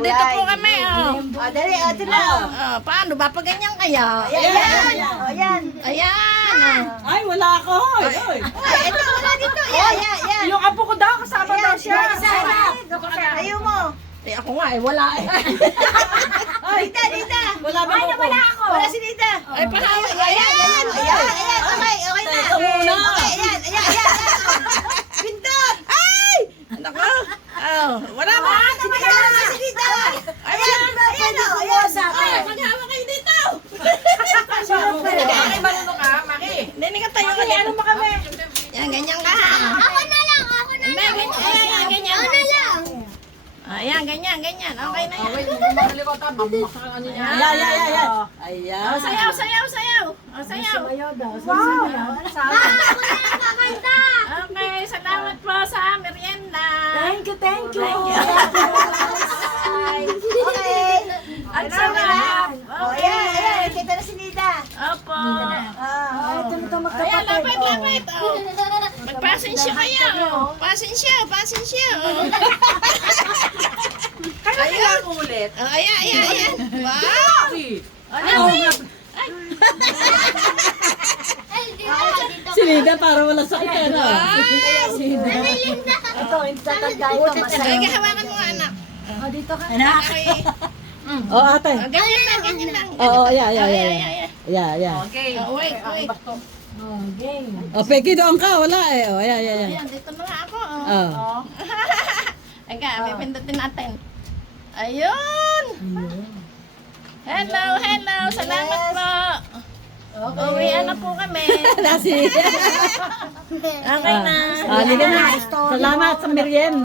Dito po kami, oh. Dali, ito na. Paano ba? Pag ganyan kaya? Ayan. Ayan. Ay, wala ako. Ay. Ito, wala dito. Yan. Yung apo ko daw, kasama daw siya. Ayaw mo. Eh, ako nga eh, wala eh. Dita. Wala ba ako? Wala si Dita. Ay, pahawak. Ayan. Okay na. Ito muna. Okay, ayan. Pintot. Nako. Oh, wala ba? Wala si Dita. Ayan. Maghawak kayo dito. Maki, marunong ka, Maki. Hindi ka tayo ka dito. mo kami? Yan, ganyan ka. Ako na lang. Hindi, ganyan, ganyan. Ako na lang. Ayan, ganyan. Okay na yan. Wait, makalikotan. Mamakakano niya. Ayan. Ayan. Sayaw. Oh, sayaw. Wow. Ako na lang kakanta. Okay, salamat po sa merienda. Thank you. Okay. At sarap. Ayan. Kita na si Dita. Opo. Ayan, Ayan, lapit. Oh. Magpasensya kayo. Pasensya. Oh. Kaya lang ulit. Oh, ayan. Wow. Ano? Ay, dito. Si Lida para wala sakit yan. Nalilim na. Ay, hawakan mo nga, anak. Dito ka. Anak. Okay. Oh, ate. Ganyan lang. Oo, yeah. Okay. Oh, wait. Oh, Peki doon ka. Wala eh. Oh, yeah. Ayan, dito na nga ako. Oh. Eka, pipindutin natin. Ayun! Hello! Salamat po! Uwian na po kami. Nasi. Okay na. Salamat sa merienda.